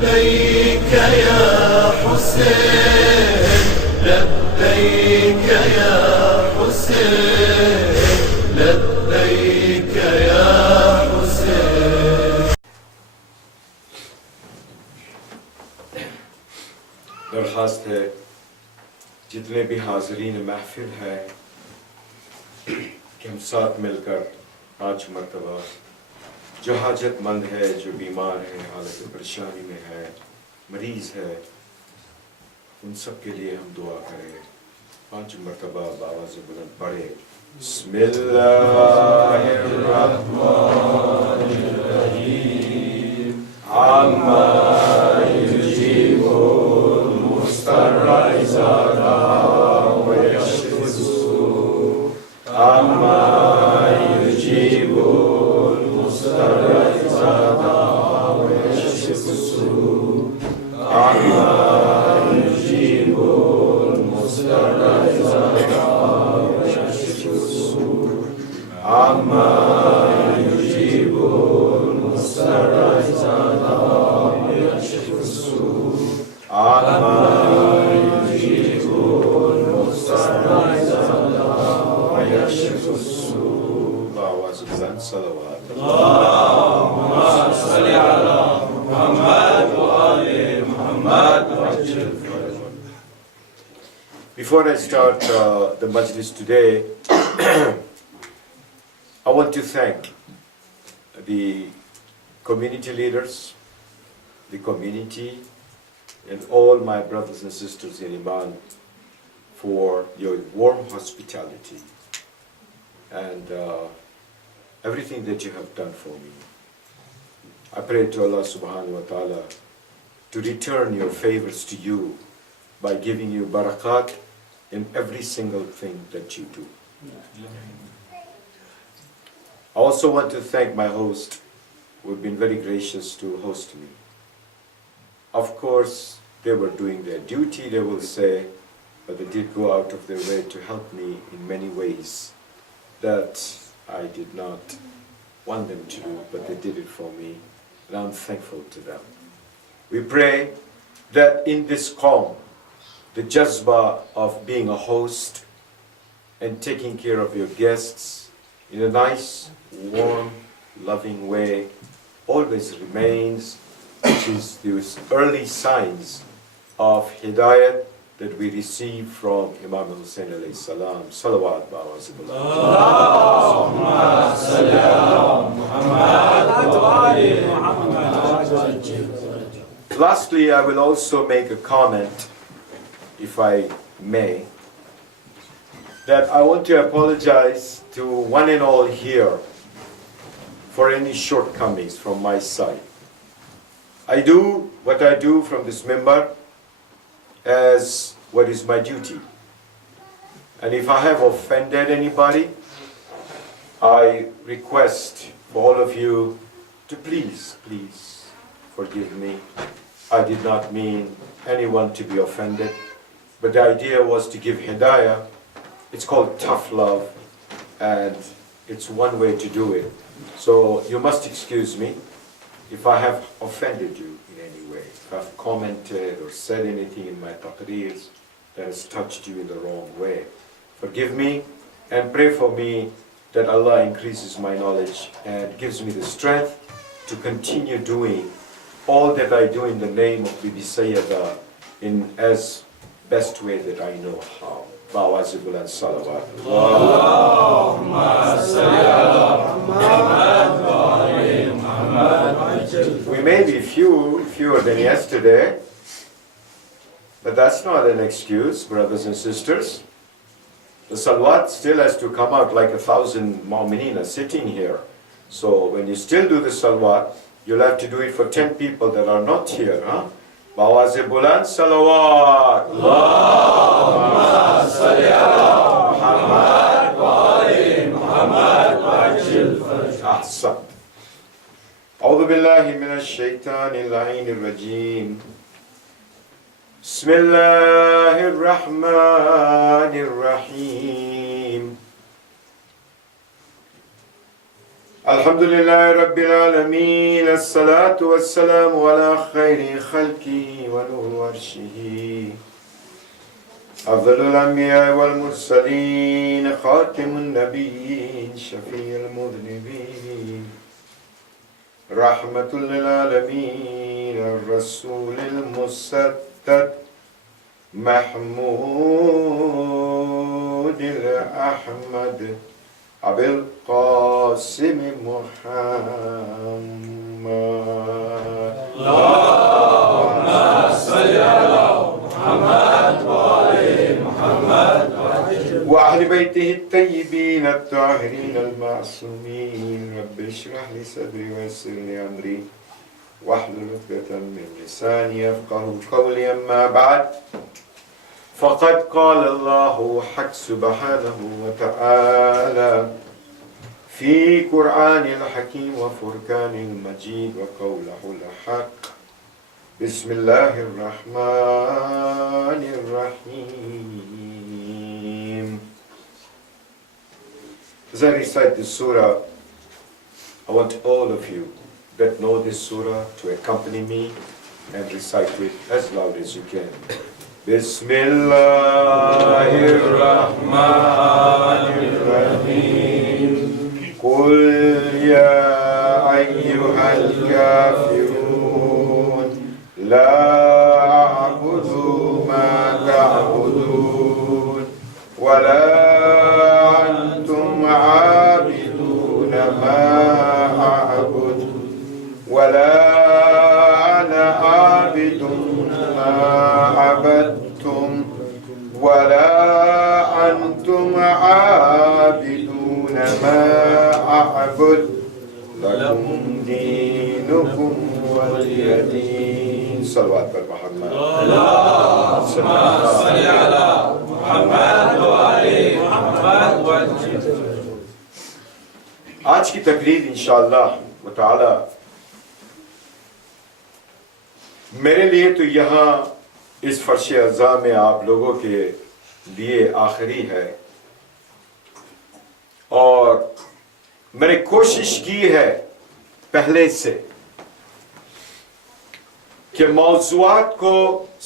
لبيك يا حسين لبيك يا حسين لبيك يا حسين. درخواست ہے جتنے بھی حاضرین محفل ہے کہ ہم ساتھ مل کر 5 مرتبہ جو حاجت مند ہے، جو بیمار ہے، حالت پریشانی میں ہے، مریض ہے، ان سب کے لیے ہم دعا کریں. 5 مرتبہ بآواز بلند پڑھے. بسم اللہ الرحمن الرحیم. عما یجیب المضطر اذا دعا ویکشف السوء. عما یجیب المضطر اذا دعا ویکشف السوء. عما یجیب المضطر اذا دعا ویکشف السوء. عما یجیب المضطر اذا دعا ویکشف السوء. عما یجیب المضطر اذا دعا ویکشف السوء. بآواز بلند صلوات. اللهم صل على محمد وآل محمد وعجل فرجهم. Before I start the majlis today, I want to thank the community leaders, the community, and all my brothers and sisters in Iman for your warm hospitality and everything that you have done for me. I pray to Allah subhanahu wa ta'ala to return your favors to you by giving you barakat in every single thing that you do. I also want to thank my host who have been very gracious to host me. Of course, they were doing their duty, they will say, but they did go out of their way to help me in many ways that I did not want them to do, but they did it for me, and I'm thankful to them. We pray that in this calm, the jazba of being a host and taking care of your guests in a nice, warm, loving way always remains, which is those early signs of hidayah that we receive from Imam Hussain alayhi salam. Salawat ba'awaz billah. Allahumma salli ala Muhammad wa ali Muhammad. Lastly, I will also make a comment, if I may, that I want to apologize to one and all here for any shortcomings from my side. I do what I do from this minbar as what is my duty. And if I have offended anybody, I request for all of you to please forgive me. I did not mean anyone to be offended, but the idea was to give hidayah. It's called tough love, and it's one way to do it. So you must excuse me if I have offended you in any way, if I've commented or said anything in my taqreers that has touched you in the wrong way. Forgive me and pray for me that Allah increases my knowledge and gives me the strength to continue doing all that I do in the name of Bibi Sayyada in as best way that I know how. Ba'awazibul and salawat. Allahumma salli ala Muhammad wa ali Muhammad. We may be fewer than yesterday, but that's not an excuse, brothers and sisters. The salawat still has to come out like 1,000 mu'mineen are sitting here. So when you still do the salawat, you'll have to do it for 10 people that are not here, huh? Ba'awazibul and salawat. Allahumma salli ala Muhammad wa ali Muhammad wa ajil faraj. Ahsan. أعوذ بالله من الشيطان اللعين الرجيم. بسم الله الرحمن الرحيم. الحمد لله رب العالمين الصلاة والسلام على خير خلقه ونور عرشه أفضل الأنبياء والمرسلين خاتم النبيين شفيع المذنبين رحمة للعالمين الرسول المسدد محمود الأحمد أبي القاسم محمد اللهم صل على محمد وآل محمد وأهل بيته الطيبين الطاهرين المعصومين رب اشرح لي صدري ويسر لي أمري واحلل عقدة من لساني يفقهوا قولي أما بعد فقد قال الله حق سبحانه وتعالى في قرآن الحكيم وفرقان المجيد وقوله الحق بسم الله الرحمن الرحيم. As I recite this surah, I want all of you that know this surah to accompany me and recite it as loud as you can. بسم الله الرحمن الرحيم قل يا أيها الكافرون لا أعبد ما تعبدون ولا أنتم عابدون ما أعبد ولا أنا عابد ما عبدتم ولا أنتم عابدون ما أعبد لكم دينكم ولي دين. صلوات پر محمد. اللهم صل على محمد وآل محمد وسلم. آج کی تقریر انشاءاللہ تعالی میرے لیے تو یہاں اس فرش اعضاء میں آپ لوگوں کے لیے آخری ہے، اور میں نے کوشش کی ہے پہلے سے کہ موضوعات کو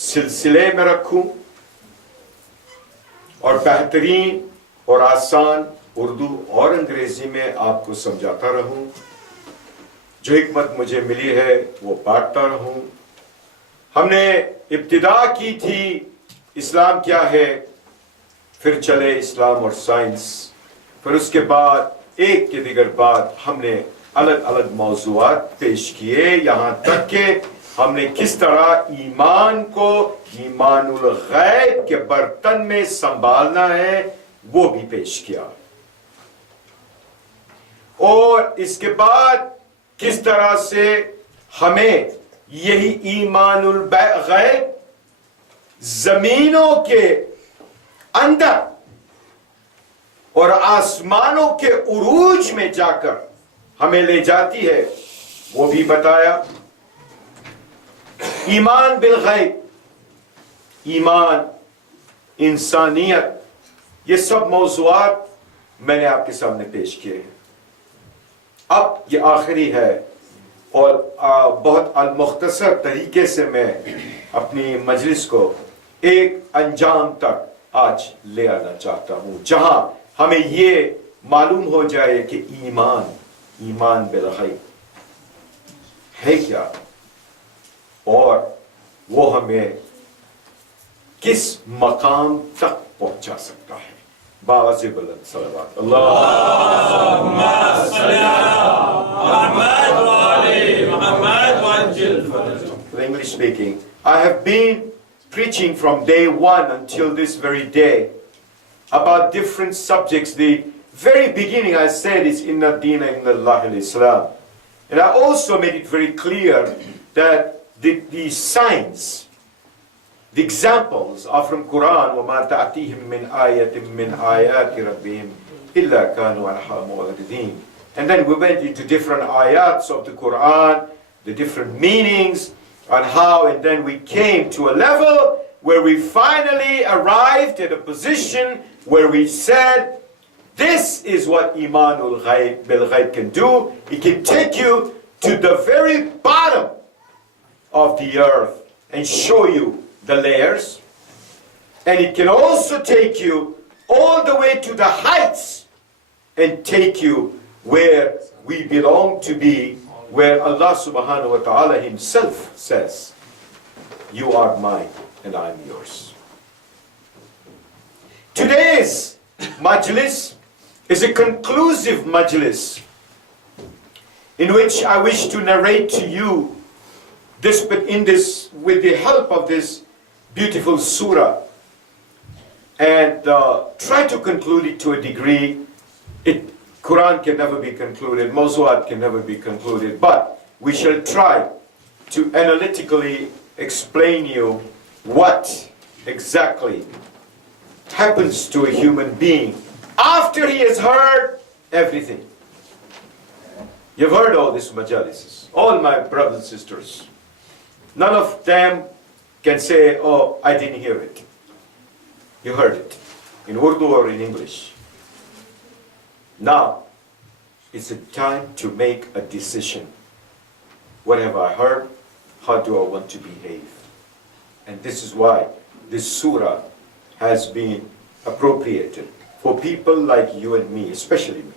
سلسلے میں رکھوں اور بہترین اور آسان اردو اور انگریزی میں آپ کو سمجھاتا رہوں، جو حکمت مجھے ملی ہے وہ بانٹتا رہوں۔ ہم نے ابتدا کی تھی اسلام کیا ہے، پھر چلے اسلام اور سائنس، پھر اس کے بعد ایک کے دیگر بعد ہم نے الگ الگ موضوعات پیش کیے، یہاں تک کہ ہم نے کس طرح ایمان کو ایمان الغیب کے برتن میں سنبھالنا ہے وہ بھی پیش کیا، اور اس کے بعد کس طرح سے ہمیں یہی ایمان الغیب زمینوں کے اندر اور آسمانوں کے عروج میں جا کر ہمیں لے جاتی ہے وہ بھی بتایا۔ ایمان بالغیب، ایمان، انسانیت، یہ سب موضوعات میں نے آپ کے سامنے پیش کیے ہیں۔ اب یہ آخری ہے اور بہت مختصر طریقے سے میں اپنی مجلس کو ایک انجام تک آج لے آنا چاہتا ہوں، جہاں ہمیں یہ معلوم ہو جائے کہ ایمان بالغیب ہے کیا، اور وہ ہمیں کس مقام تک پہنچا سکتا ہے۔ باوازِ بلند صلوات اللهم صل على محمد وآل محمد وسلم. English speaking, I have been preaching from day one until this very day about different subjects. The very beginning I said is Inna Dina Inna Allah al-Islam. And I also made it very clear that the signs, the examples are from Quran. وَمَا تَعْتِيهِم مِّنْ آيَةٍ مِّنْ آيَاتِ رَبِّهِمْ إِلَّا كَانُوا عَنْهَا مُعْرِضِينَ. And then we went into different ayats of the Quran, the different meanings, and how, and then we came to a level where we finally arrived at a position where we said This is what Imanul Ghaib bil Ghaib can do. It can take you to the very bottom of the earth and show you the layers. And it can also take you all the way to the heights and take you where we belong to be, where Allah subhanahu wa ta'ala himself says, you are mine and I am yours. Today's majlis is a conclusive majlis in which I wish to narrate to you with the help of this beautiful surah, and try to conclude it to a degree. Quran can never be concluded, Mawzu'at can never be concluded, but we shall try to analytically explain you what exactly happens to a human being after he has heard everything. You've heard all these majalises, all my brothers and sisters. None of them can say, oh, I didn't hear it. You heard it, in Urdu or in English. Now, it's a time to make a decision. What have I heard? How do I want to behave? And this is why this surah has been appropriated for people like you and me, especially me.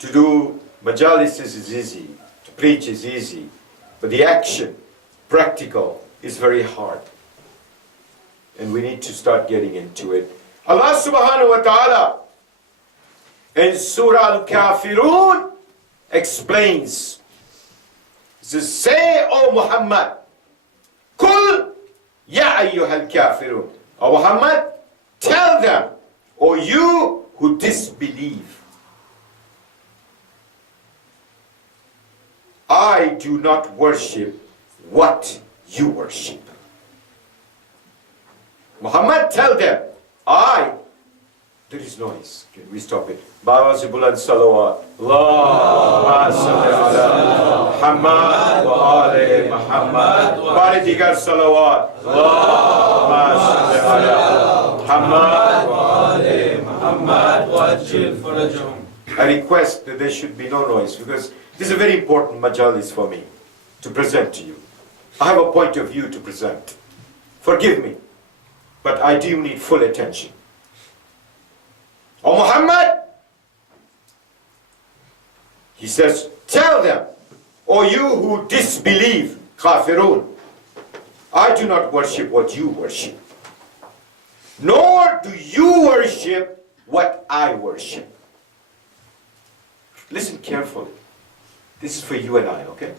To do majalis is easy, to preach is easy, but the action, practical, is very hard. And we need to start getting into it. Allah subhanahu wa ta'ala in Surah Al-Kafirun explains. He says, say, O Muhammad, Kul ya ayyuhal kafirun. O Muhammad, tell them, O you who disbelieve, I do not worship what you worship. Muhammad, tell them, there is noise. Can we stop it? Bawazi Bulan Salawat. Allahumma salli ala Muhammad wa ali Muhammad. Bari digar salawat. Allahumma salli ala Muhammad wa ali Muhammad wa ajil farajahum. I request that there should be no noise, because this is a very important majalis for me to present to you. I have a point of view to present. Forgive me, but I do need full attention. O Muhammad, he says, tell them, O you who disbelieve, kafirun, I do not worship what you worship, nor do you worship what I worship. Listen carefully. This is for you and I, okay?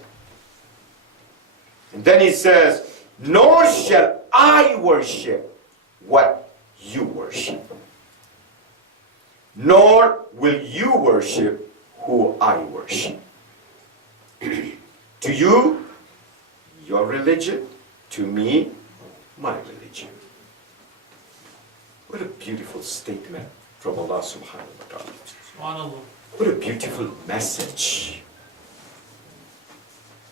And then he says, nor shall I worship what you worship, nor will you worship who I worship. To you, your religion. To me, my religion. What a beautiful statement from Allah subhanahu wa ta'ala. What a beautiful message.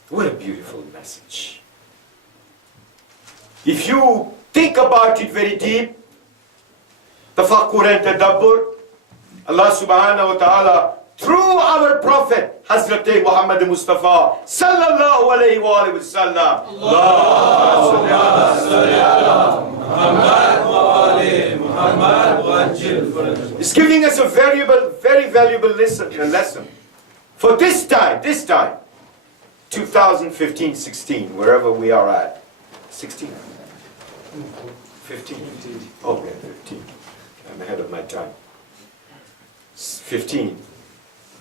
What a beautiful message. If you think about it very deep, tafakkur and tadabbur, Allah subhanahu wa ta'ala, through our Prophet, Hazrat Muhammad Mustafa, sallallahu alayhi wa sallam, is giving us a very valuable lesson. For this time, 2015-16, wherever we are at. 16? 15? Okay, 15. I'm ahead of my time. 15.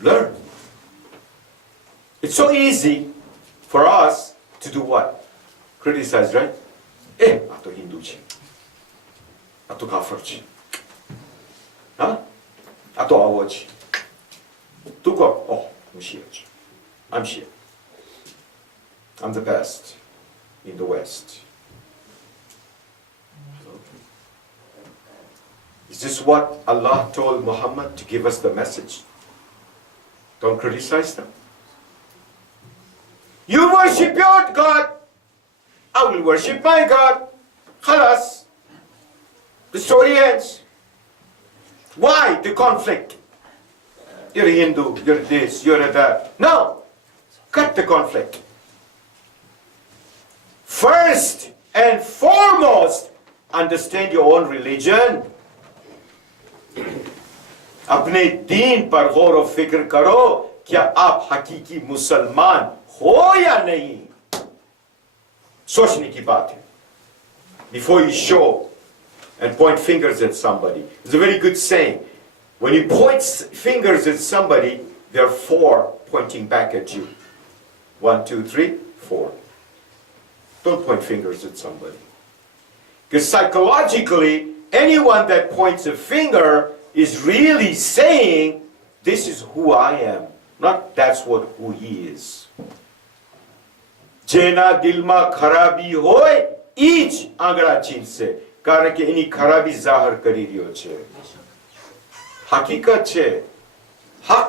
Learn. It's so easy for us to do what? Criticize, right? Ato Hinduci. Ato Kafirci. Huh? Ato Awaci. Tuko? Oh, I'm Shia. I'm Shia. I'm the best in the West. Is this what Allah told Muhammad to give us the message? Don't criticize them. You worship your God, I will worship my God. Khalas. The story ends. Why the conflict? You're a Hindu, you're this, you're a that. No! Cut the conflict. First and foremost, understand your own religion. اپنے دین پر غور و فکر کرو کیا آپ حقیقی مسلمان ہو یا نہیں سوچنے کی بات ہے before you show and point fingers at somebody. It's a very good saying. When you point fingers at somebody, there are 4 pointing back at you. 1, 2, 3, 4. Don't point fingers at somebody. Because psychologically, anyone that points a finger is really saying, this is who I am. Not that's who he is. Jena dilma kharabi hoy, each angara chin se. કારણ કે એની ખરાબી જાહેર કરી રહ્યો છે હકીકત છે હક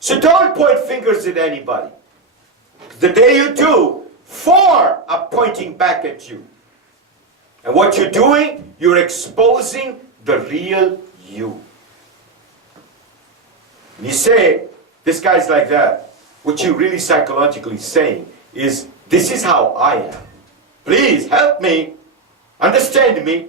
so don't point fingers at anybody the day you do 4 are pointing back at you and what you're doing you're exposing the real you and you say this guy's like that. What you're really psychologically saying is, this is how I am. Please help me, understand me.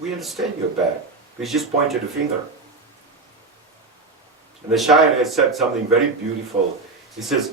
We understand you're bad. We just pointed a finger. And the Shair has said something very beautiful. He says,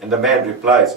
And the man replies,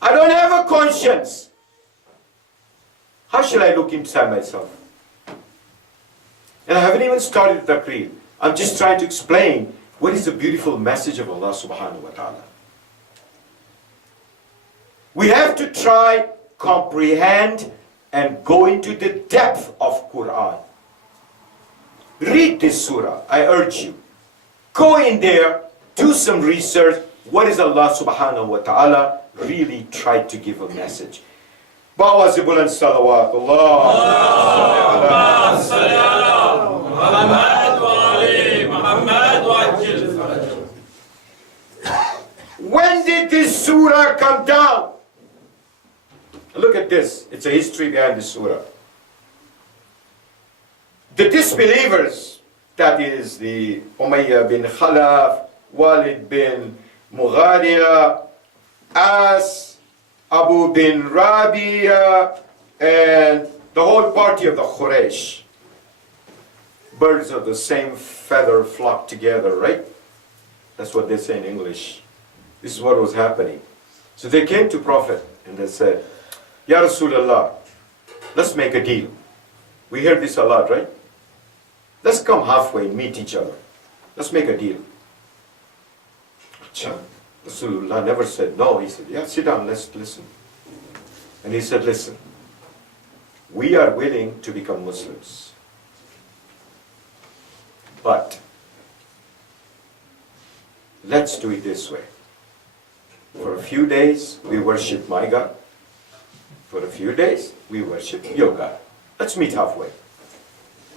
I don't have a conscience. How shall I look inside myself? And I haven't even started the creed. I'm just trying to explain what is the beautiful message of Allah subhanahu wa ta'ala. We have to try, comprehend, and go into the depth of Quran. Read this surah, I urge you. Go in there, do some research. What is Allah subhanahu wa ta'ala really tried to give a message? Bawazi bulan salawat. Allah. When did this surah come down? Look at this. It's a history behind the surah. The disbelievers, that is the Umayyah bin Khalaf, Walid bin Mughadiya, As, Abu bin Rabi'a, and the whole party of the Quraysh. Birds of the same feather flock together, right? That's what they say in English. This is what was happening. So they came to Prophet and they said, Ya Rasulullah, let's make a deal. We hear this a lot, right? Let's come halfway and meet each other. Let's make a deal. Rasulullah never said no. He said, yeah, sit down, let's listen. And he said, listen, we are willing to become Muslims. But let's do it this way. For a few days, we worship my God. For a few days, we worship your God. Let's meet halfway.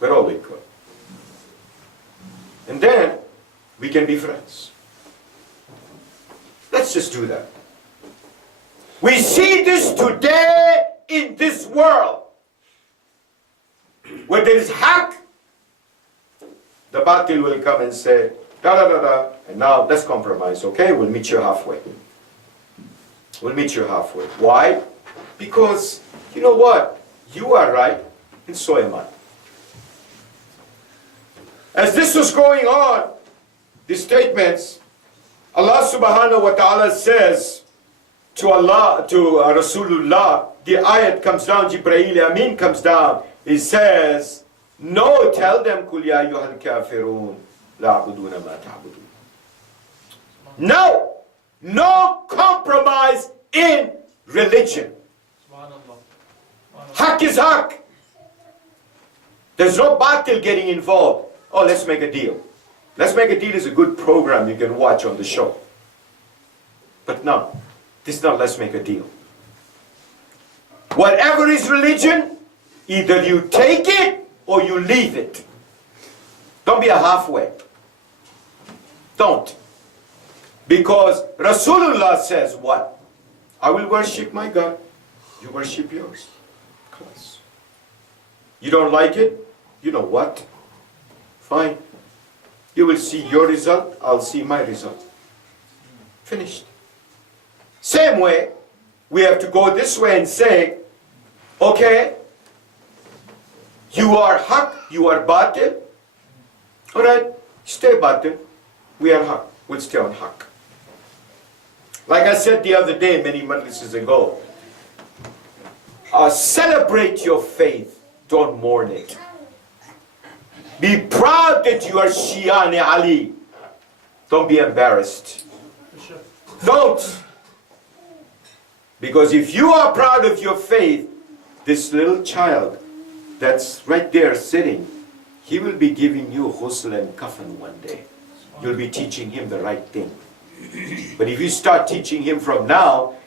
we're all equal and then we can be friends. Let's just do that. We see this today in this world where there is haq, the batil will come and say da da da da and now let's compromise, okay, we'll meet you halfway. We'll meet you halfway. Why? Because you know what, you are right, and so am I. As this was going on, these statements, Allah subhanahu wa ta'ala says to Allah, to Rasulullah, the ayat comes down, Jibreel Amin comes down, he says, no, tell them, Kul ya ayyuhal kafirun, la a'buduna ma ta'budun. No compromise in religion. Haq is haq. There's no batil getting involved. Oh, let's make a deal. Let's Make a Deal is a good program you can watch on the show. But no, It's not let's make a deal. Whatever is religion, either you take it or you leave it. Don't be a halfway. Don't. Because Rasulullah says what? I will worship my God. You worship yours. Class. You don't like it? You know what? Fine. You will see your result, I'll see my result. Finished. Same way, we have to go this way and say, okay, you are haq, you are batil. Alright, stay batil. We are haq, we'll stay on haq. Like I said the other day, many majlises ago, celebrate your faith, don't mourn it. Be proud that you are Shi'an Ali. Don't be embarrassed. Don't. Because if you are proud of your faith, this little child that's right there sitting, he will be giving you ghusl and kafan one day. You'll be teaching him the right thing. But if you start teaching him from now,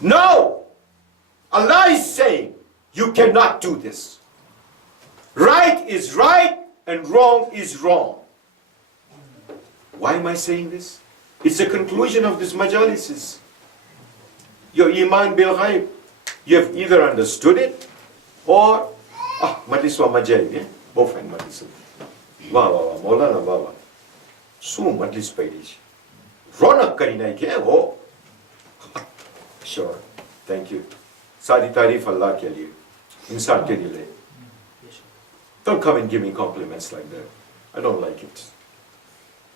No! Allah is saying, you cannot do this. Right is right and wrong is wrong. Why am I saying this? It's the conclusion of this majalises. Your iman bil ghaib. You have either understood it or majlis wa majai bhi both fine majlis. Wow, Maulana Baba. So majlis paidi. Ronak kari nahi ke wo. Sure. Thank you. Sari tarif Allah ke liye. Insan ke liye. Don't come and give me compliments like that. I don't like it.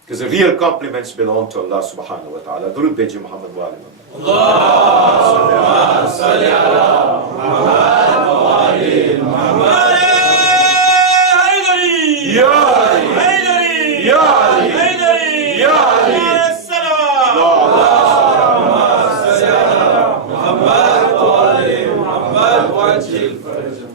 Because the real compliments belong to Allah subhanahu wa ta'ala. Durud beji Muhammad wa alim. Allahumma salli ala Muhammad wa ali Muhammad. Haydari! Ya Ali! Haydari! Ya Ali! Haydari! Ya Ali! Allahumma salli ala Muhammad wa ali Muhammad wa ajil farajam.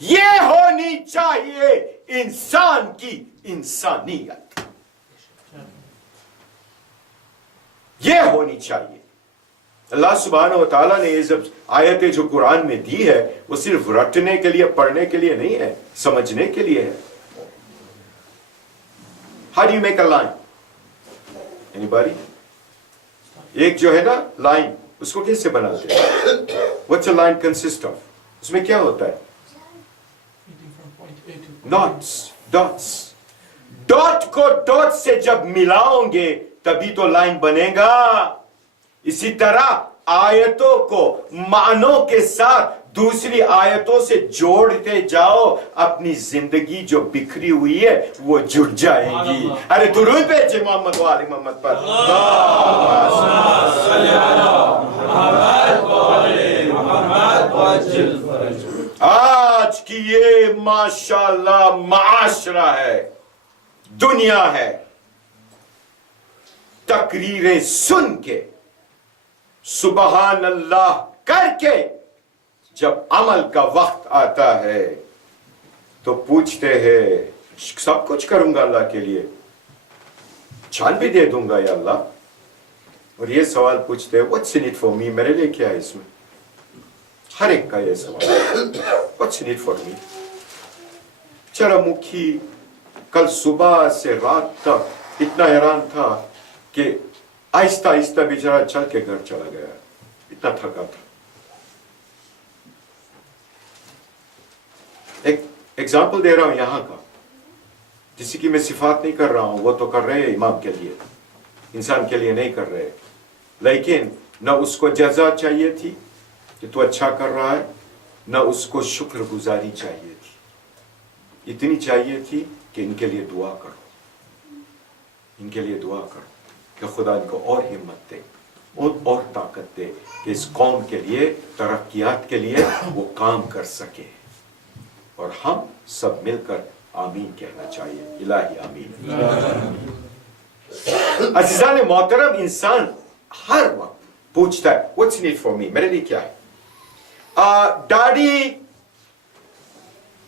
یہ ہونی چاہیے انسان کی انسانیت، یہ ہونی چاہیے. اللہ سبحانہ و تعالیٰ نے یہ جب آیتیں جو قرآن میں دی ہے وہ صرف رٹنے کے لیے، پڑھنے کے لیے نہیں ہے، سمجھنے کے لیے ہے. How do you make a line? Anybody? ایک جو ہے نا لائن، اس کو کیسے بناتے ہیں؟ What's a line consist of? اس میں کیا ہوتا ہے؟ Dots. Dots. ڈاٹ کو ڈاٹ سے جب ملاؤں گے تبھی تو لائن بنے گا. اسی طرح آیتوں کو معنوں کے ساتھ دوسری آیتوں سے جوڑتے جاؤ، اپنی زندگی جو بکھری ہوئی ہے وہ جڑ جائے گی. ارے درود بھیجے محمد و آل محمد پر. آج کی یہ ماشاءاللہ معاشرہ ہے، دنیا ہے، تقریریں سن کے سبحان اللہ کر کے جب عمل کا وقت آتا ہے تو پوچھتے ہیں سب کچھ کروں گا اللہ کے لیے، جان بھی دے دوں گا یا اللہ. اور یہ سوال پوچھتے ہیں what's in it for me، میرے لیے کیا ہے اس میں؟ ہر ایک کا یہ سوال what's in it for me. چرا مکھی کل صبح سے رات تک اتنا حیران تھا کہ آہستہ آہستہ بیچارہ چل کے گھر چلا گیا، اتنا تھکا تھا. ایک ایگزامپل دے رہا ہوں یہاں کا، جسی کی میں صفات نہیں کر رہا ہوں، وہ تو کر رہے ہیں امام کے لیے، انسان کے لیے نہیں کر رہے. لیکن نہ اس کو جزا چاہیے تھی کہ تو اچھا کر رہا ہے، نہ اس کو شکر گزاری چاہیے تھی. اتنی چاہیے تھی کہ ان کے لیے دعا کرو، ان کے لیے دعا کرو کہ خدا ان کو اور ہمت دے اور طاقت دے کہ اس قوم کے لیے، ترقیات کے لیے وہ کام کر سکے. اور ہم سب مل کر آمین کہنا چاہیے. الہی آمین. عزیزان محترم، انسان ہر وقت پوچھتا ہے what's in it for me، میرے لیے کیا ہے. داڑھی،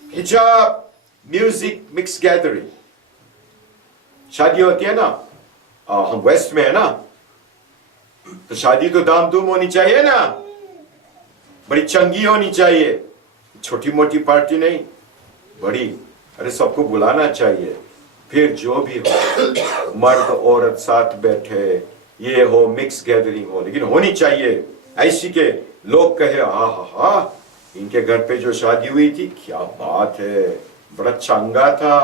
حجاب، میوزک، مکس گیدرنگ، شادی ہوتی ہے نا، ہم ویسٹ میں ہے نا، تو شادی تو دام دوم ہونی چاہیے نا، بڑی چنگی ہونی چاہیے، چھوٹی موٹی پارٹی نہیں، بڑی. ارے سب کو بلانا چاہیے. پھر جو بھی ہو، مرد عورت ساتھ بیٹھے، یہ ہو مکس گیدرنگ ہو، لیکن ہونی چاہیے ایسی کہ لوگ کہے ہاں ہاں ہاں ان کے گھر پہ جو شادی ہوئی تھی کیا بات ہے، بڑا چنگا تھا،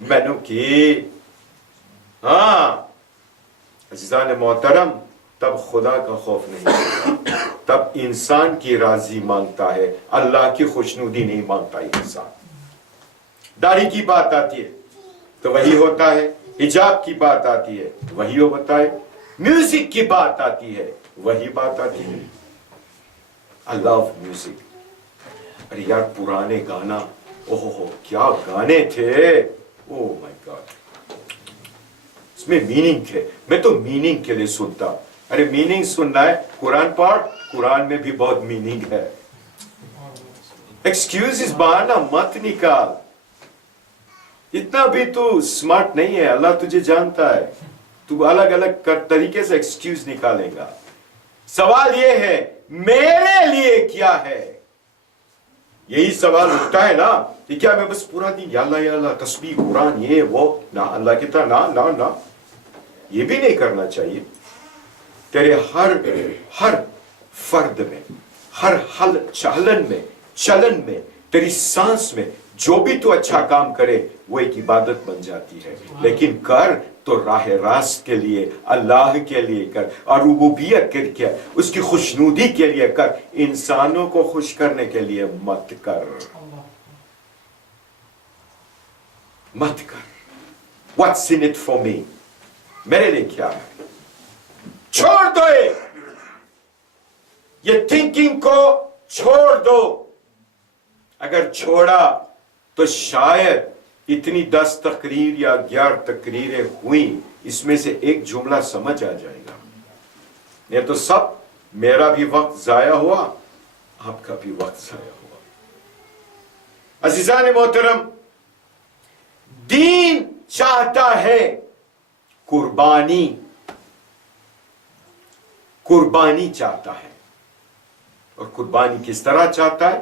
میں نے کی. ہاں عزیزان محترم، تب خدا کا خوف نہیں، تب انسان کی راضی مانگتا ہے، اللہ کی خوشنودی نہیں مانگتا انسان. داڑھی کی بات آتی ہے تو وہی ہوتا ہے، حجاب کی بات آتی ہے وہی ہوتا ہے، میوزک کی بات آتی ہے وہی بات آتی ہے. I love music. ارے یار پرانے گانا، اوہ کیا گانے تھے، اوہ مائی گاڈ، اس میں میننگ تھے. میں تو میننگ کے لیے سنتا. ارے میننگ سننا ہے قرآن پڑھ، قرآن میں بھی بہت میننگ ہے. ایکسکیوزز بہانا مت نکال. اتنا بھی تو سمارٹ نہیں ہے، اللہ تجھے جانتا ہے، تو الگ الگ طریقے سے ایکسکیوز نکالے گا. سوال یہ ہے میرے لیے کیا ہے. یہی سوال اٹھتا ہے نا کہ کیا میں بس پورا دن یا اللہ تسبیح قرآن یہ وہ، نہ اللہ کی طرح نہ نہ نہ، یہ بھی نہیں کرنا چاہیے. تیرے ہر فرد میں، ہر چلن میں، تیری سانس میں جو بھی تو اچھا کام کرے وہ ایک عبادت بن جاتی ہے. لیکن کر تو راہ راست کے لیے، اللہ کے لیے کر، اور ربوبیت کر کے اس کی خوشنودی کے لیے کر، انسانوں کو خوش کرنے کے لیے مت کر. مت کر. What's in it for me، میرے لیے کیا ہے. چھوڑ دو یہ تھنکنگ کو، چھوڑ دو. اگر چھوڑا تو شاید اتنی 10 تقریر یا 11 تقریریں ہوئیں، اس میں سے ایک جملہ سمجھ آ جائے گا. یہ تو سب میرا بھی وقت ضائع ہوا، آپ کا بھی وقت ضائع ہوا. عزیزان محترم، دین چاہتا ہے قربانی، قربانی چاہتا ہے. اور قربانی کس طرح چاہتا ہے؟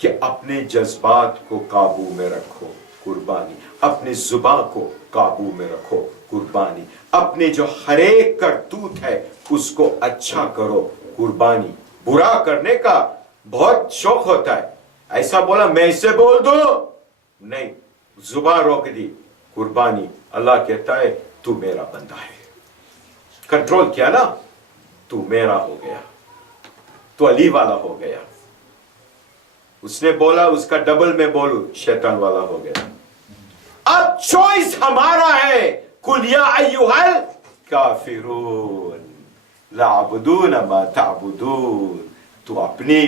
کہ اپنے جذبات کو قابو میں رکھو، قربانی. اپنے زبان کو قابو میں رکھو، قربانی. اپنے جو ہر ایک کرتوت ہے اس کو اچھا کرو، قربانی. برا کرنے کا بہت شوق ہوتا ہے، ایسا بولا میں اسے بول دوں، نہیں، زبان روک دی، قربانی. اللہ کہتا ہے تو میرا بندہ ہے، کنٹرول کیا نا، تو میرا ہو گیا، تو علی والا ہو گیا. اس نے بولا اس کا ڈبل میں بولو، شیطان والا ہو گیا. اب چوائس ہمارا ہے. قل یا ایھا الکافرون لا اعبدون ما تعبدون. تو اپنی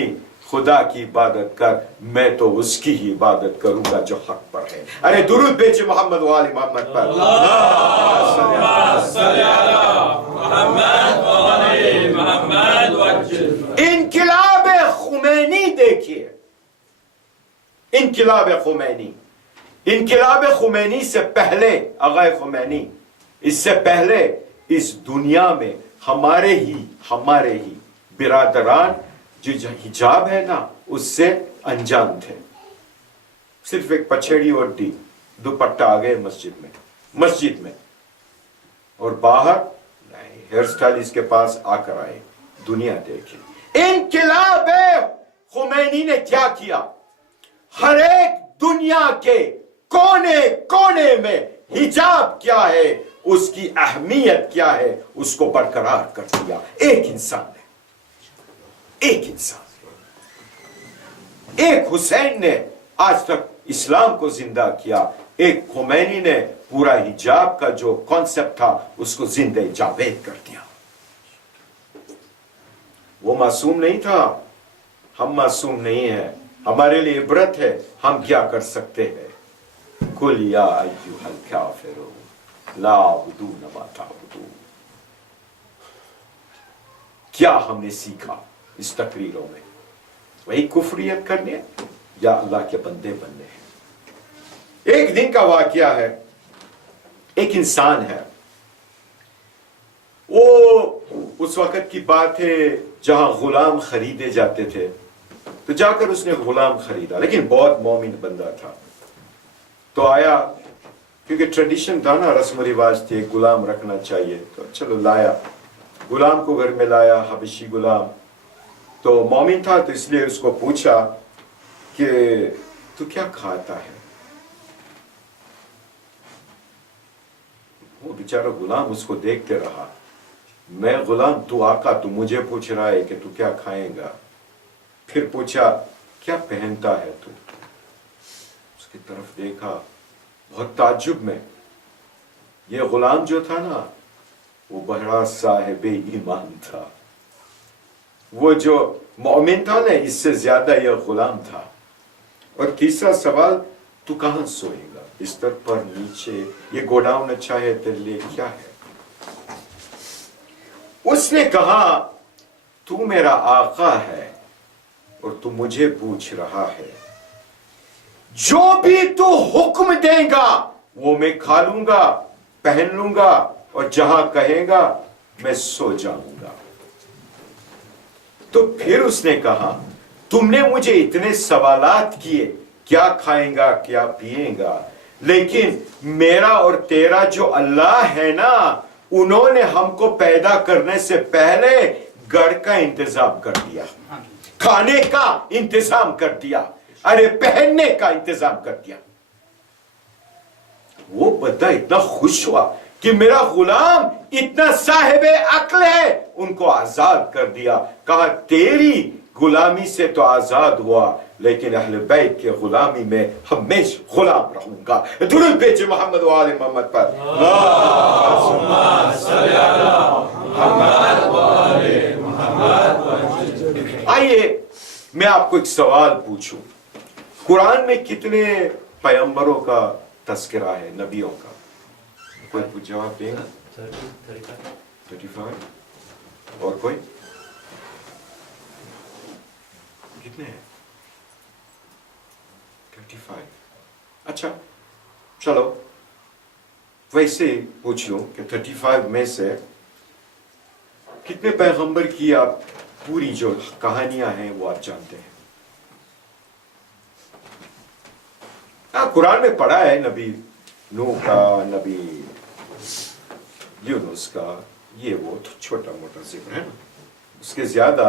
خدا کی عبادت کر، میں تو اس کی ہی عبادت کروں گا جو حق پر ہے. ارے درود بھیجے محمد و آل محمد پر. انقلاب خمینی دیکھیے، انقلاب خمینی. انقلاب خمینی سے پہلے، آغا خمینی، اس سے پہلے اس دنیا میں ہمارے ہی برادران جو حجاب ہے نا اس سے انجان تھے. صرف ایک پچھیڑی اوڑھی، دوپٹہ آ گئے مسجد میں، اور باہر ہیئر سٹائل اس کے پاس آ کر آئے. دنیا دیکھے انقلاب خمینی نے کیا کیا. ہر ایک دنیا کے کونے کونے میں حجاب کیا ہے، اس کی اہمیت کیا ہے، اس کو برقرار کر دیا. ایک انسان نے، ایک انسان، ایک حسین نے آج تک اسلام کو زندہ کیا. ایک خمینی نے پورا حجاب کا جو کانسیپٹ تھا اس کو زندہ جاوید کر دیا. وہ معصوم نہیں تھا، ہم معصوم نہیں ہیں. ہمارے لیے عبرت ہے، ہم کیا کر سکتے ہیں. قل یا ایھا الکافرون لا اعبدون ما تعبدون. کیا ہم نے سیکھا اس تقریروں میں؟ وہی کفریت کرنے یا اللہ کے بندے بننے ہیں. ایک دن کا واقعہ ہے. ایک انسان ہے، وہ اس وقت کی بات ہے جہاں غلام خریدے جاتے تھے، تو جا کر اس نے غلام خریدا، لیکن بہت مومن بندہ تھا. تو آیا، کیونکہ ٹریڈیشن تھا نا، رسم و رواج تھے، غلام رکھنا چاہیے، تو چلو لایا غلام کو، گھر میں لایا، حبشی غلام. تو مومن تھا تو اس لیے اس کو پوچھا کہ تو کیا کھاتا ہے. وہ بیچارہ غلام اس کو دیکھتے رہا. میں غلام، تو آقا، تو مجھے پوچھ رہا ہے کہ تو کیا کھائیں گا. پھر پوچھا کیا پہنتا ہے تو. اس کی طرف دیکھا بہت تعجب میں. یہ غلام جو تھا نا وہ بڑا صاحب ایمان تھا. وہ جو مومن تھا نا اس سے زیادہ یہ غلام تھا. اور تیسرا سوال، تو کہاں سوئے گا؟ بستر پر، نیچے؟ یہ گوڈاؤن اچھا ہے تیرے لیے، کیا ہے؟ اس نے کہا تو میرا آقا ہے اور تو مجھے پوچھ رہا ہے، جو بھی تو حکم دے گا وہ میں کھا لوں گا، پہن لوں گا، اور جہاں کہے گا میں سو جاؤں گا. تو پھر اس نے کہا تم نے مجھے اتنے سوالات کیے، کیا کھائیں گا، کیا پیئیں گا، لیکن میرا اور تیرا جو اللہ ہے نا، انہوں نے ہم کو پیدا کرنے سے پہلے گھر کا انتظام کر دیا، کھانے کا انتظام کر دیا، ارے پہننے کا انتظام کر دیا. وہ بندہ اتنا خوش ہوا کہ میرا غلام اتنا صاحب عقل ہے، ان کو آزاد کر دیا. کہا تیری غلامی سے تو آزاد ہوا، لیکن اہل بیت کے غلامی میں ہمیشہ غلام رہوں گا. درود بھیجے محمد و آل محمد پر. آئیے میں آپ کو ایک سوال پوچھوں. قرآن میں کتنے پیغمبروں کا تذکرہ ہے، نبیوں کا؟ کوئی کچھ جواب دے گا؟ 35. اور کوئی؟ کتنے ہیں؟ 35. اچھا چلو ویسے پوچھ لوں کہ 35 میں سے کتنے پیغمبر کی آپ پوری جو کہانیاں ہیں وہ آپ جانتے ہیں؟ قرآن میں پڑھا ہے نبی نوح کا، نبی یونس کا، یہ وہ چھوٹا موٹا ذکر ہے نا، اس کے زیادہ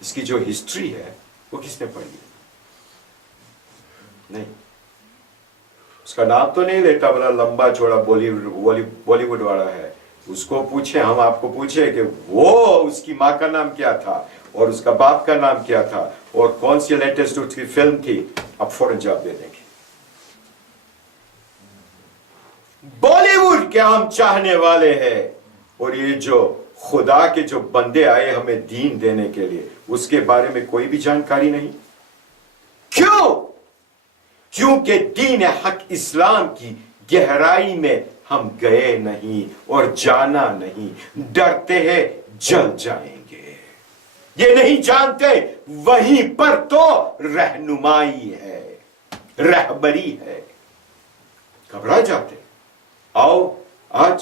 اس کی جو ہسٹری ہے وہ کس نے پڑھی ہے؟ نہیں، اس کا نام تو نہیں لیتا، بڑا لمبا چوڑا بالی ووڈ والا ہے، اس کو پوچھیں، ہم آپ کو پوچھیں کہ وہ اس کی ماں کا نام کیا تھا اور اس کا باپ کا نام کیا تھا اور کون سی لیٹسٹ اس کی فلم تھی، آپ فوراً جواب دے دیں گے۔ بالی ووڈ کے ہم چاہنے والے ہیں، اور یہ جو خدا کے جو بندے آئے ہمیں دین دینے کے لیے، اس کے بارے میں کوئی بھی جانکاری نہیں۔ کیوں؟ کیونکہ دین حق اسلام کی گہرائی میں ہم گئے نہیں اور جانا نہیں، ڈرتے ہیں جل جائیں گے، یہ نہیں جانتے وہیں پر تو رہنمائی ہے، رہبری ہے، گھبرا جاتے۔ آؤ آج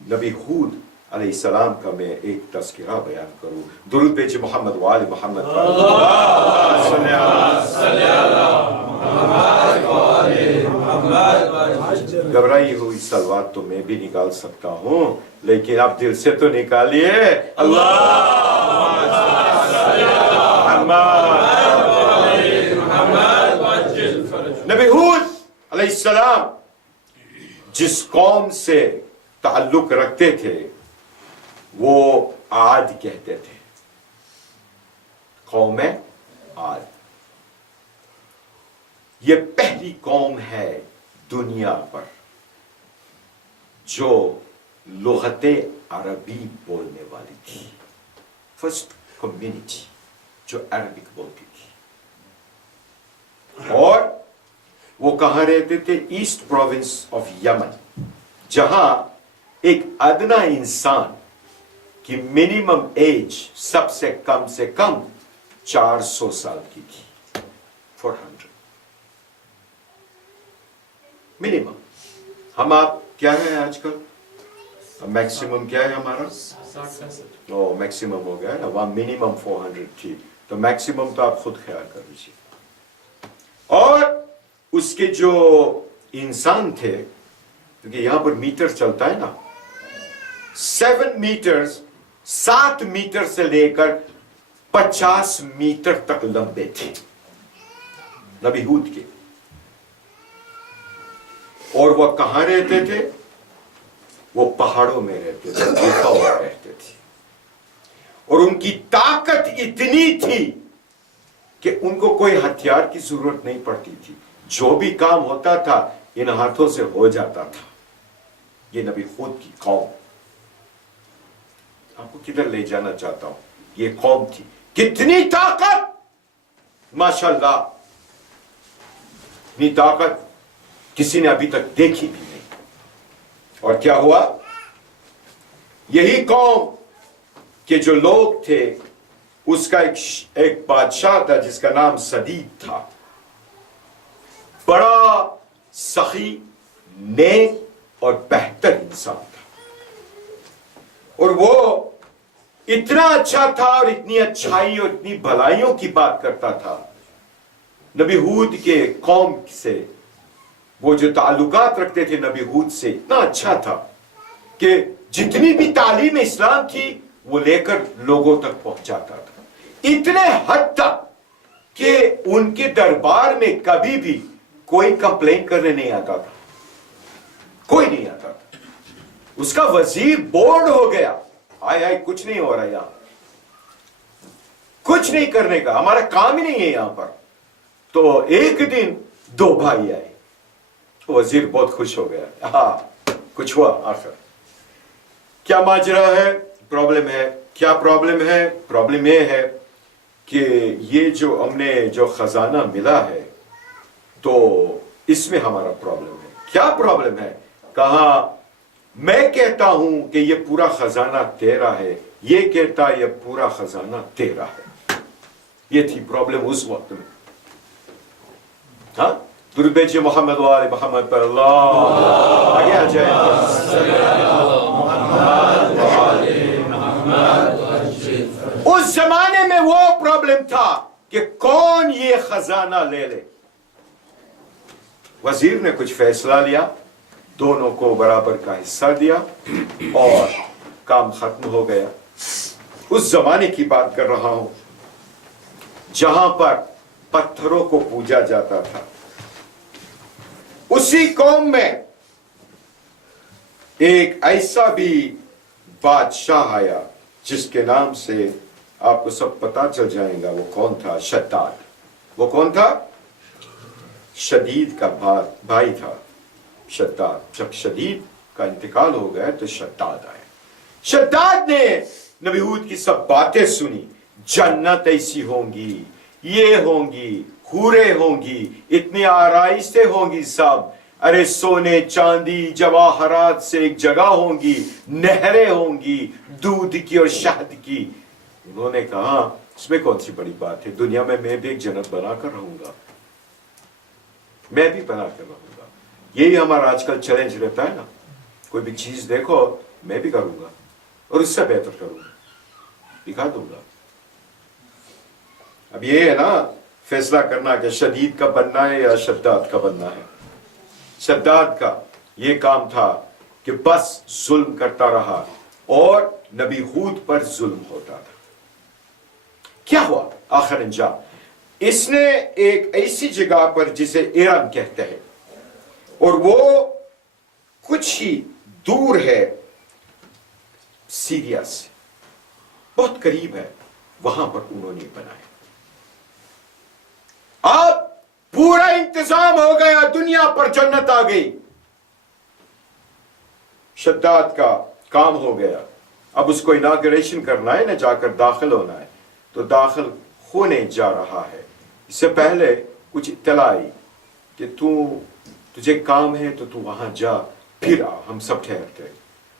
نبی ہود علیہ السلام کا میں ایک تذکرہ بیان کروں، درود بھیجے محمد وآل محمد پر۔ گھبرائی ہوئی صلوات تو میں بھی نکال سکتا ہوں، لیکن آپ دل سے تو نکالیے نبی ہود علیہ السلام جس قوم سے تعلق رکھتے تھے وہ عاد کہتے تھے، قوم عاد۔ یہ پہلی قوم ہے دنیا پر جو لغت عربی بولنے والی تھی، فرسٹ کمیونٹی جو عربک بولتی تھی۔ اور وہ کہاں رہتے تھے؟ ایسٹ پروونس آف یمن، جہاں ایک ادنا انسان کی منیمم ایج سب سے کم 400 سال کی تھی، 400 منیمم۔ ہم آپ کیا ہے آج کل؟ میکسیمم کیا ہے ہمارا؟ میکسیمم ہو گیا نا، وہاں منیمم 400 تھی، تو میکسیمم تو آپ خود خیال کر لیجیے۔ اور اس کے جو انسان تھے، کیونکہ یہاں پر میٹر چلتا ہے نا، 7 میٹر سے لے کر 50 میٹر تک لمبے تھے نبی ہود کے۔ اور وہ کہاں رہتے تھے؟ وہ پہاڑوں میں رہتے تھے، گفاؤں میں رہتے تھے، اور ان کی طاقت اتنی تھی کہ ان کو کوئی ہتھیار کی ضرورت نہیں پڑتی تھی، جو بھی کام ہوتا تھا ان ہاتھوں سے ہو جاتا تھا۔ یہ نبی ہود کی قوم، آپ کو کدھر لے جانا چاہتا ہوں، یہ قوم تھی، کتنی طاقت، ماشاءاللہ، اتنی طاقت کسی نے ابھی تک دیکھی بھی نہیں۔ اور کیا ہوا؟ یہی قوم کے جو لوگ تھے، اس کا ایک بادشاہ تھا جس کا نام سدید تھا، بڑا سخی، نیک اور بہتر انسان تھا، اور وہ اتنا اچھا تھا اور اتنی اچھائی اور اتنی بھلائیوں کی بات کرتا تھا۔ نبی ہود کے قوم سے وہ جو تعلقات رکھتے تھے نبی ہود سے، اتنا اچھا تھا کہ جتنی بھی تعلیم اسلام تھی وہ لے کر لوگوں تک پہنچاتا تھا، اتنے حد تک کہ ان کے دربار میں کبھی بھی کوئی کمپلین کرنے نہیں آتا تھا، کوئی نہیں آتا تھا۔ اس کا وزیر بورڈ ہو گیا، آئے کچھ نہیں ہو رہا یہاں، کچھ نہیں کرنے کا، ہمارا کام ہی نہیں ہے یہاں پر۔ تو ایک دن 2 بھائی آئے، وزیر بہت خوش ہو گیا، ہاں کچھ ہوا آخر، کیا ماجرا ہے؟ پرابلم ہے۔ کیا پرابلم ہے؟ پرابلم یہ ہے کہ یہ جو ہم نے جو خزانہ ملا ہے تو اس میں ہمارا پرابلم ہے۔ کیا پرابلم ہے؟ کہا میں کہتا ہوں کہ یہ پورا خزانہ تیرا ہے، یہ کہتا یہ پورا خزانہ تیرا ہے۔ یہ تھی پرابلم اس وقت میں۔ ہاں درود بھیجیے محمد و آل محمد پر اللہ آگے آ جائے. اس زمانے میں وہ پرابلم تھا کہ کون یہ خزانہ لے لے. وزیر نے کچھ فیصلہ لیا، دونوں کو برابر کا حصہ دیا اور کام ختم ہو گیا. اس زمانے کی بات کر رہا ہوں جہاں پر پتھروں کو پوجا جاتا تھا. اسی قوم میں ایک ایسا بھی بادشاہ آیا جس کے نام سے آپ کو سب پتا چل جائے گا. وہ کون تھا؟ شداد. وہ کون تھا؟ شدید کا بھائی تھا شداد. جب شدید کا انتقال ہو گیا تو شداد آئے. شداد نے نبی ہود کی سب باتیں سنی. جنت ایسی ہوں گی، یہ ہوں گی، حوریں ہوں گی، اتنی آرائشیں ہوں گی سب، ارے سونے چاندی جواہرات سے ایک جگہ ہوں گی، نہریں ہوں گی دودھ کی اور شہد کی. انہوں نے کہا اس میں کون سی بڑی بات ہے، دنیا میں بھی ایک جنت بنا کر رہوں گا، میں بھی بنا کر رہوں گا. یہی ہمارا آج کل چیلنج رہتا ہے نا، کوئی بھی چیز دیکھو میں بھی کروں گا اور اس سے بہتر کروں گا، دکھا دوں گا. اب یہ ہے نا فیصلہ کرنا کہ شدید کا بننا ہے یا شداد کا بننا ہے. شداد کا یہ کام تھا کہ بس ظلم کرتا رہا اور نبی ہود پر ظلم ہوتا تھا. کیا ہوا آخر انجام؟ اس نے ایک ایسی جگہ پر جسے ایران کہتے ہیں اور وہ کچھ ہی دور ہے سیریا سے، بہت قریب ہے، وہاں پر انہوں نے بنایا. اب پورا انتظام ہو گیا، دنیا پر جنت آ گئی. شداد کا کام ہو گیا. اب اس کو اناگریشن کرنا ہے نا، جا کر داخل ہونا ہے. تو داخل ہونے جا رہا ہے. اس سے پہلے کچھ اطلاع آئی کہ تجھے کام ہے تو وہاں جا، پھر آ، ہم سب ٹھہرتے.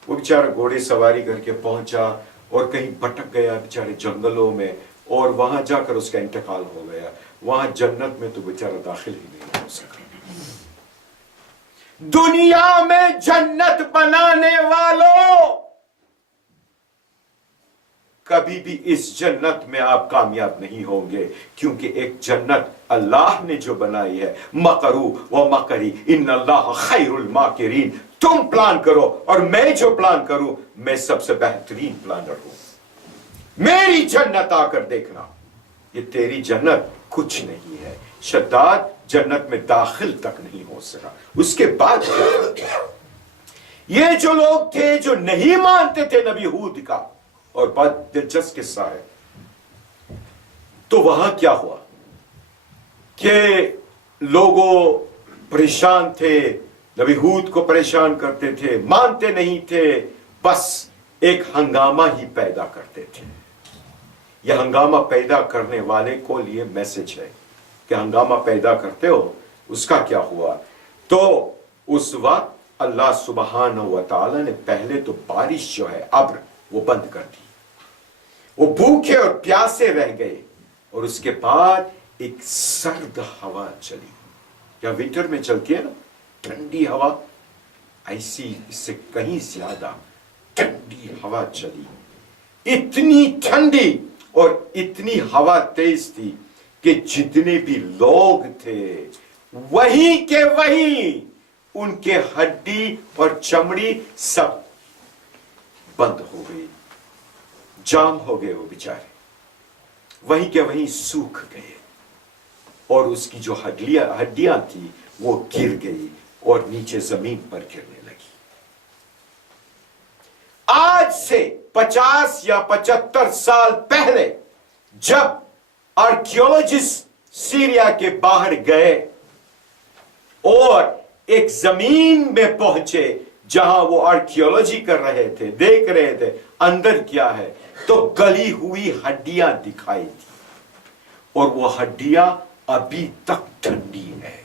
وہ بیچارہ گھوڑے سواری کر کے پہنچا اور کہیں بھٹک گیا بیچارے جنگلوں میں، اور وہاں جا کر اس کا انتقال ہو گیا. وہاں جنت میں تو بیچارہ داخل ہی نہیں ہو سکا. دنیا میں جنت بنانے والوں، کبھی بھی اس جنت میں آپ کامیاب نہیں ہوں گے، کیونکہ ایک جنت اللہ نے جو بنائی ہے، مکرو و مکری ان اللہ خیر الماکرین. تم پلان کرو اور میں جو پلان کروں، میں سب سے بہترین پلانر ہوں. میری جنت آ کر دیکھنا. یہ تیری جنت کچھ نہیں ہے. شداد جنت میں داخل تک نہیں ہو سکا. اس کے بعد یہ جو لوگ تھے جو نہیں مانتے تھے نبی ہود کا، اور بہت دلچسپ قصہ ہے، تو وہاں کیا ہوا کہ لوگوں پریشان تھے، نبی ہود کو پریشان کرتے تھے، مانتے نہیں تھے، بس ایک ہنگامہ ہی پیدا کرتے تھے. یہ ہنگامہ پیدا کرنے والے کو لیے میسج ہے کہ ہنگامہ پیدا کرتے ہو، اس کا کیا ہوا. تو اس وقت اللہ سبحانہ و تعالی نے پہلے تو بارش جو ہے ابر وہ بند کر دی. وہ بھوکے اور پیاسے رہ گئے، اور اس کے بعد ایک سرد ہوا چلی. یا ونٹر میں چلتی ہے نا ٹھنڈی ہوا، ایسی اس سے کہیں زیادہ ٹھنڈی ہوا چلی. اتنی ٹھنڈی اور اتنی ہوا تیز تھی کہ جتنے بھی لوگ تھے وہیں کے وہیں ان کے ہڈی اور چمڑی سب بند ہو گئی، جام ہو گئے. وہ بیچارے وہیں کے وہیں سوکھ گئے، اور اس کی جو ہڈیاں تھی وہ گر گئی اور نیچے زمین پر گرنے لگی. آج سے 50 یا 75 سال پہلے جب آرکیولوجسٹ سیریا کے باہر گئے اور ایک زمین میں پہنچے جہاں وہ آرکیولوجی کر رہے تھے، دیکھ رہے تھے اندر کیا ہے، تو گلی ہوئی ہڈیاں دکھائی تھی، اور وہ ہڈیاں ابھی تک ٹھنڈی ہے.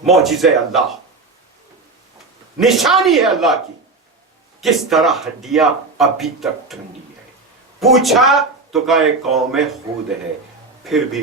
معجزہ اللہ، نشانی ہے اللہ کی، کس طرح ہڈیاں ابھی تک ٹھنڈی ہے. پوچھا تو کہا ایک قوم ہود ہے، پھر بھی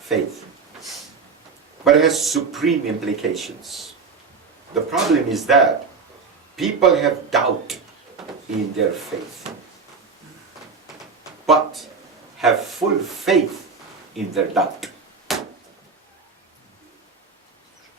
faith, but it has supreme implications. The problem is that people have doubt in their faith, but have full faith in their doubt.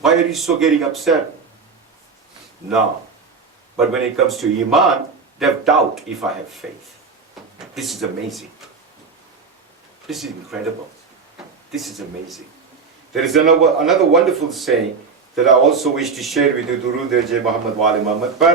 Why are you so getting upset? No. But when it comes to iman, they have doubt if I have faith. This is amazing. This is incredible. This is amazing. There is another wonderful saying that I also wish to share with you. Durood J. Muhammad Wali Muhammad par.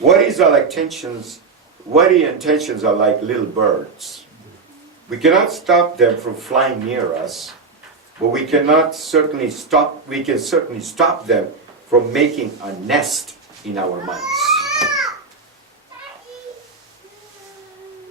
Worries are like tensions. Worry and tensions are like little birds. We cannot stop them from flying near us, but we can certainly stop them from making a nest in our minds.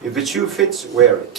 If the shoe fits, wear it.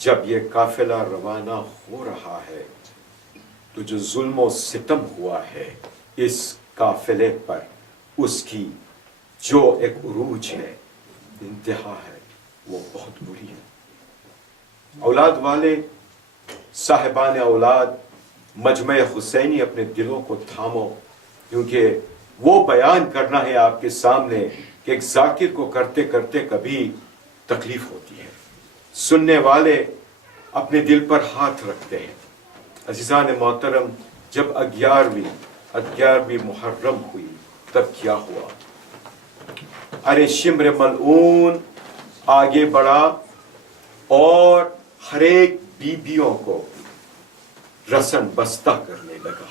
جب یہ قافلہ روانہ ہو رہا ہے تو جو ظلم و ستم ہوا ہے اس قافلے پر، اس کی جو ایک عروج ہے، انتہا ہے، وہ بہت بری ہے۔ اولاد والے، صاحبان اولاد، مجمع حسینی اپنے دلوں کو تھامو، کیونکہ وہ بیان کرنا ہے آپ کے سامنے کہ ایک ذاکر کو کرتے کرتے کبھی تکلیف ہوتی ہے۔ سننے والے اپنے دل پر ہاتھ رکھتے ہیں۔ عزیزان محترم، جب 11ویں محرم ہوئی تب کیا ہوا؟ ارے شمر ملعون آگے بڑھا اور ہر ایک بیویوں کو رسن بستہ کرنے لگا۔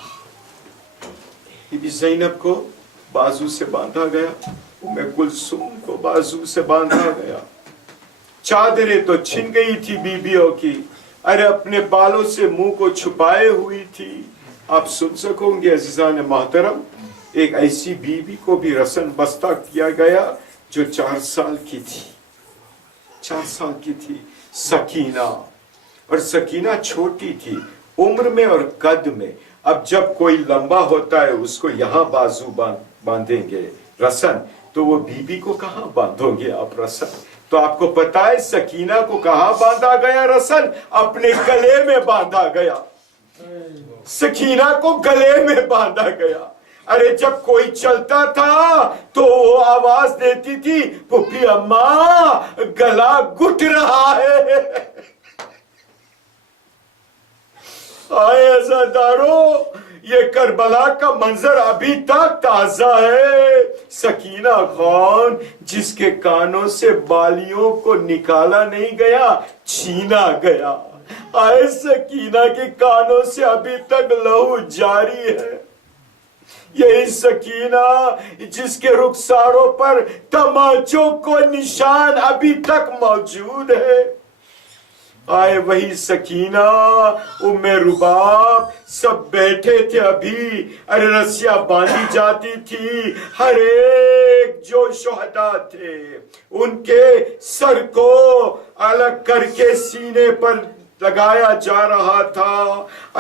بی بی زینب کو بازو سے باندھا گیا، ام کلثوم کو بازو سے باندھا گیا، چادریں تو چھن گئی تھی بیویوں کی، ارے اپنے بالوں سے منہ کو چھپائے ہوئی تھی۔ آپ سن سکو گے عزیزان محترم، ایک ایسی بیوی کو بھی رسن بستہ کیا گیا جو 4 سال کی تھی، 4 سال کی تھی، سکینہ۔ اور سکینہ چھوٹی تھی عمر میں اور قد میں۔ اب جب کوئی لمبا ہوتا ہے اس کو یہاں بازو باندھیں گے رسن، تو وہ بیوی کو کہاں باندھو گے آپ رسن؟ تو آپ کو پتا ہے سکینہ کو کہاں باندھا گیا رسن؟ اپنے گلے میں باندھا گیا، سکینہ کو گلے میں باندھا گیا۔ ارے جب کوئی چلتا تھا تو وہ آواز دیتی تھی، پھوپھی اماں گلا گھٹ رہا ہے۔ آئے عزادارو، یہ کربلا کا منظر ابھی تک تازہ ہے۔ سکینہ خان جس کے کانوں سے بالیوں کو نکالا نہیں گیا، چھینا گیا۔ آئے سکینہ کے کانوں سے ابھی تک لہو جاری ہے۔ یہی سکینہ جس کے رخساروں پر تماچوں کو نشان ابھی تک موجود ہے۔ آئے وہی سکینہ، ام رباب، سب بیٹھے تھے ابھی، ارے رسیاں باندھی جاتی تھی، ہر ایک جو شہداء تھے ان کے سر کو الگ کر کے سینے پر لگایا جا رہا تھا۔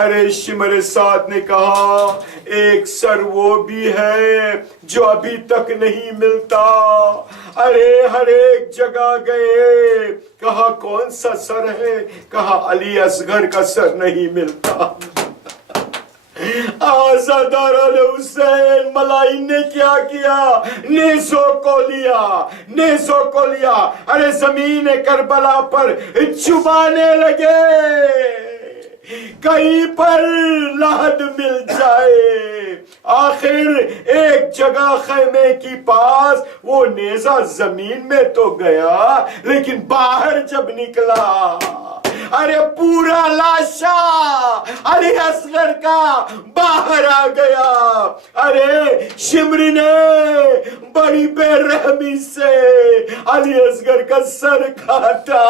ارے شمر سعد نے کہا ایک سر وہ بھی ہے جو ابھی تک نہیں ملتا۔ ارے ہر ایک جگہ گئے، کہا کون سا سر ہے؟ کہا علی اصغر کا سر نہیں ملتا۔ آزادارہ حسین ملائن نے کیا کیا؟ نیزوں کو لیا، ارے زمین کربلا پر چبانے لگے، کہیں پر لحد مل جائے۔ آخر ایک جگہ خیمے کی پاس وہ نیزہ زمین میں تو گیا، لیکن باہر جب نکلا، ارے پورا لاشا علی اصغر کا باہر آ گیا۔ ارے شمری نے بڑی بے رحمی سے علی اصغر کا سر کاٹا۔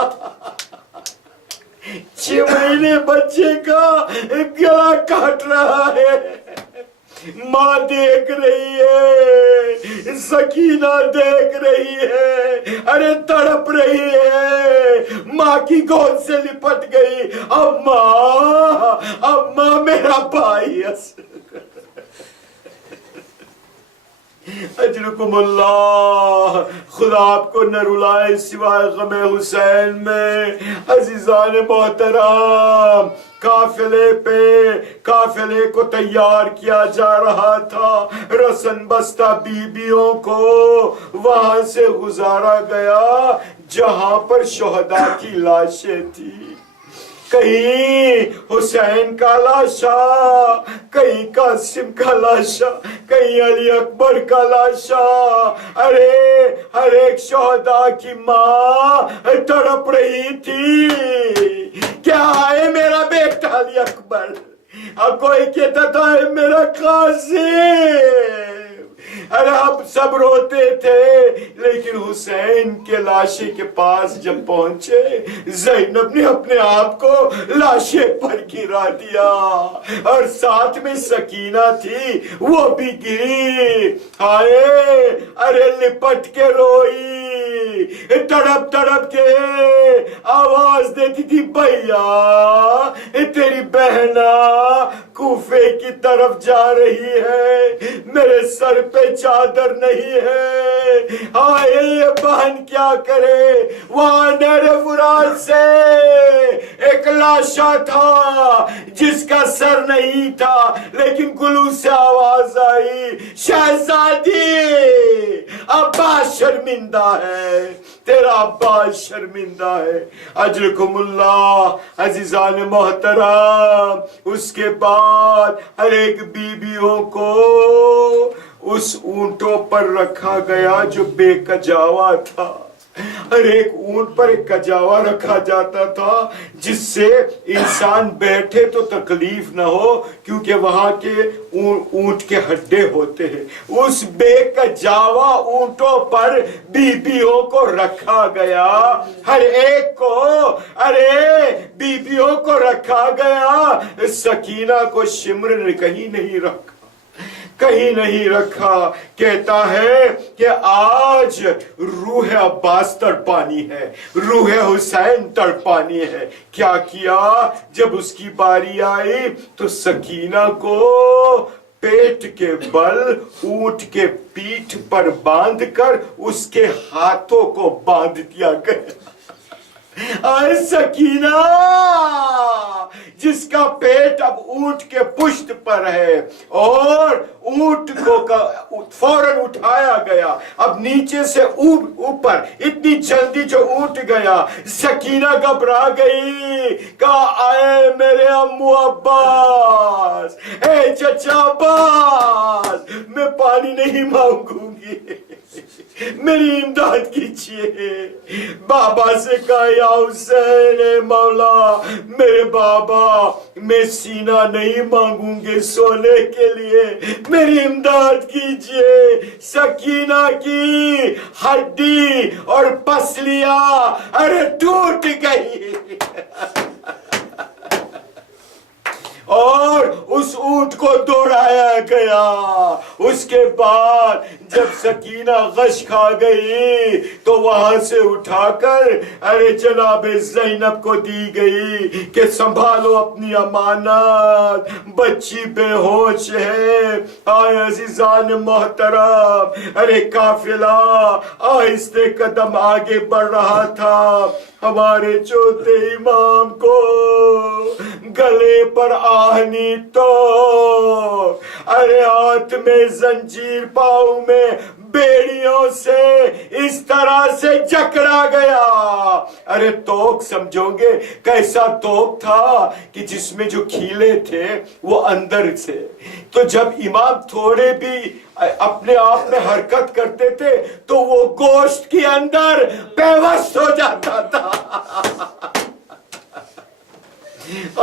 چمڑے بچے کا گلا کاٹ رہا ہے، ماں دیکھ رہی ہے، سکینہ دیکھ رہی ہے، ارے تڑپ رہی ہے، ماں کی گود سے لپٹ گئی، اماں میرا بھائی۔ اجرکم اللہ، خدا آپ کو نہ رلائے سوائے غم حسین میں۔ عزیزان محترم، قافلے کو تیار کیا جا رہا تھا، رسن بستہ بیبیوں کو وہاں سے گزارا گیا جہاں پر شہداء کی لاشیں تھی۔ کہیں حسین کا لاشا، کہیں قاسم کا لاشا، کہیں علی اکبر کا لاشا۔ ارے ہر ایک شہداء کی ماں تڑپ رہی تھی، کیا ہے میرا بیٹا علی اکبر، اب کوئی کہتا تھا ہے میرا قاسم، ارے ہم سب روتے تھے، لیکن حسین کے لاشے کے پاس جب پہنچے زینب نے اپنے آپ کو لاشے پر گرا دیا، اور ساتھ میں سکینہ تھی وہ بھی گری، ہائے ارے لپٹ کے روئی، تڑپ تڑپ کے آواز دیتی تھی بھیا تیری بہنا کوفے کی طرف جا رہی ہے، میرے سر پہ چادر نہیں ہے، ہائے یہ بہن کیا کرے۔ وہاں نہر فرات سے ایک لاشا تھا جس کا سر نہیں تھا، لیکن گلو سے آواز آئی شہزادی عباس شرمندہ ہے، تیرا عباس شرمندہ ہے۔ اجرکم اللہ عزیزان محترم، اس کے بعد ہر ایک بیویوں کو اس اونٹوں پر رکھا گیا جو بے کجاوا تھا، ہر ایک اونٹ پر ایک کجاوا رکھا جاتا تھا جس سے انسان بیٹھے تو تکلیف نہ ہو، کیونکہ وہاں کے اونٹ کے ہڈے ہوتے ہیں۔ اس بے کجاوا اونٹوں پر بیویوں کو رکھا گیا، ہر ایک کو، ارے بیویوں کو رکھا گیا، سکینہ کو شمر نے کہیں نہیں رکھا، کہیں نہیں رکھا۔ کہتا ہے کہ آج روح عباس تڑپانی ہے، روح حسین تڑپانی ہے۔ کیا کیا؟ جب اس کی باری آئی تو سکینہ کو پیٹ کے بل اونٹ کے پیٹھ پر باندھ کر اس کے ہاتھوں کو باندھ دیا گیا۔ آئے سکینہ جس کا پیٹ اب اونٹ کے پشت پر ہے، اور اونٹ کو فوراً اٹھایا گیا، اب نیچے سے اوپر اتنی جلدی جو اونٹ گیا، سکینہ گھبرا گئی، کہا آئے میرے امو عباس، اے چچا عباس، میں پانی نہیں مانگوں گی، میری امداد کیجیے۔ بابا سے کہا یا حسین اے مولا، میرے بابا میں سینہ نہیں مانگوں گے سونے کے لیے، میری امداد کیجیے۔ سکینہ کی ہڈی اور پسلیاں ارے ٹوٹ گئی، اور اس اونٹ کو دوڑایا گیا۔ اس کے بعد جب سکینہ غش کھا گئی تو وہاں سے اٹھا کر ارے جناب زینب کو دی گئی کہ سنبھالو اپنی امانت، بچی بے ہوش ہے۔ آئے عزیزان محترم، ارے قافلہ آہستہ قدم آگے بڑھ رہا تھا، ہمارے چوتھے امام کو گلے پر آہنی تو، ارے ہاتھ میں زنجیر، پاؤں میں بیڑیوں سے اس طرح سے جکڑا گیا۔ ارے توق سمجھو گے کیسا توق تھا کہ جس میں جو کھیلے تھے وہ اندر سے، تو جب امام تھوڑے بھی اپنے آپ میں حرکت کرتے تھے تو وہ گوشت کے اندر پیوست ہو جاتا تھا۔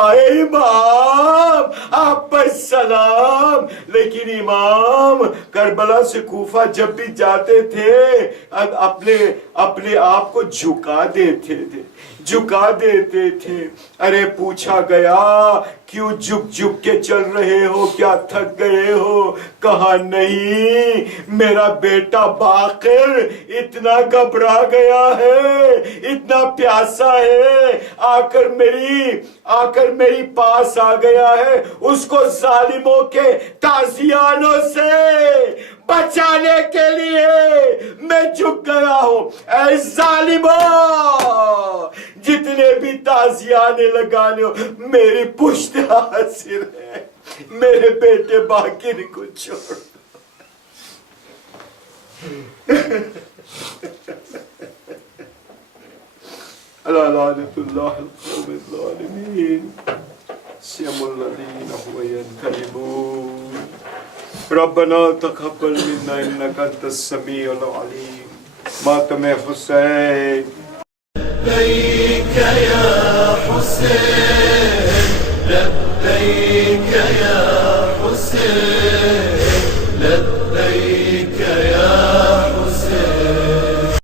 آئے امام آپ پر سلام۔ لیکن امام کربلا سے کوفہ جب بھی جاتے تھے اپنے آپ کو جھکا دیتے تھے۔ ارے پوچھا گیا کیوں جھک کے چل رہے ہو، کیا تھک گئے ہو؟ کہا نہیں، میرا بیٹا باقر اتنا گھبرا گیا ہے، اتنا پیاسا ہے، آ کر میری پاس آ گیا ہے، اس کو ظالموں کے تازیانوں سے بچانے کے لیے میں جھک گیا ہوں۔ اے ظالموں، جتنے بھی تازیانے لگانے ہو میری پشت حاضر ہے، میرے بیٹے باقر کو چھوڑ۔ لعنت اللہ القوم الظالمین سیم الذین هو ينقلبون ربنا تقبل منا انك انت السميع العليم ماتم حسین لبيك يا حسين لبيك يا حسين